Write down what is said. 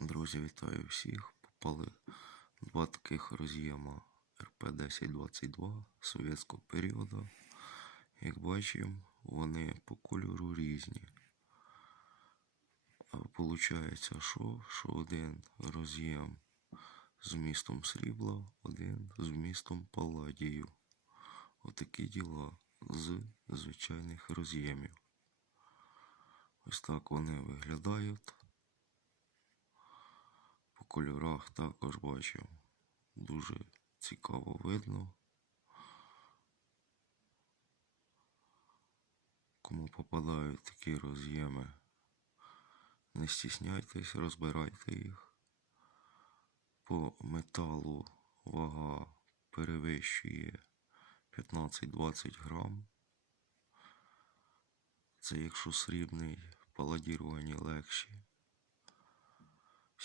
Друзі, вітаю всіх. Попали два таких роз'єма РП-1022 совєтського періоду. Як бачимо, вони по кольору різні. Получається, що, що один роз'єм з вмістом срібла, один з вмістом палладію. Отакі діла з звичайних роз'ємів. Ось так вони виглядають. Кольорах також бачив. Дуже цікаво видно. Кому попадають такі роз'єми, не стісняйтесь, розбирайте їх. По металу вага перевищує 15-20 грам. Це якщо срібний, паладіровані легші.